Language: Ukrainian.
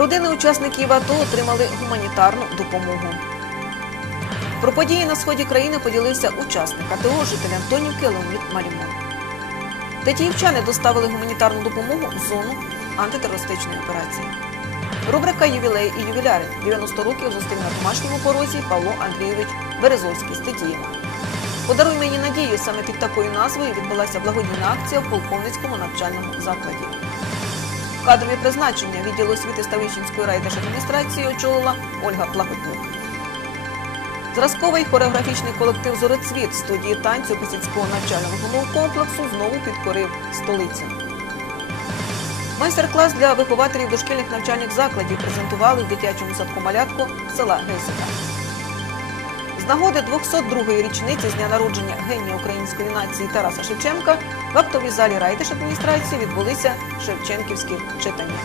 Родини учасників АТО отримали гуманітарну допомогу. Про події на сході країни поділився учасник АТО, житель Антонівки Леонід Марімон. Тетіївчани доставили гуманітарну допомогу в зону антитерористичної операції. Рубрика Ювілей і ювіляри 90 років зустрів на домашньому порозі Павло Андрійович Березовський з Тетіїва. Подаруй мені надію саме під такою назвою відбулася благодійна акція в полковницькому навчальному закладі. Кадрові призначення відділу освіти Ставищенської райдержадміністрації очолила Ольга Плахотнюк. Зразковий хореографічний колектив Зорецвіт студії танцю Косівського навчального комплексу знову підкорив столицю. Майстер-клас для вихователів дошкільних навчальних закладів презентували в дитячому садку малятку села Гейсика. З нагоди 202-ї річниці з дня народження генія української нації Тараса Шевченка в актовій залі райдержадміністрації відбулися Шевченківські читання.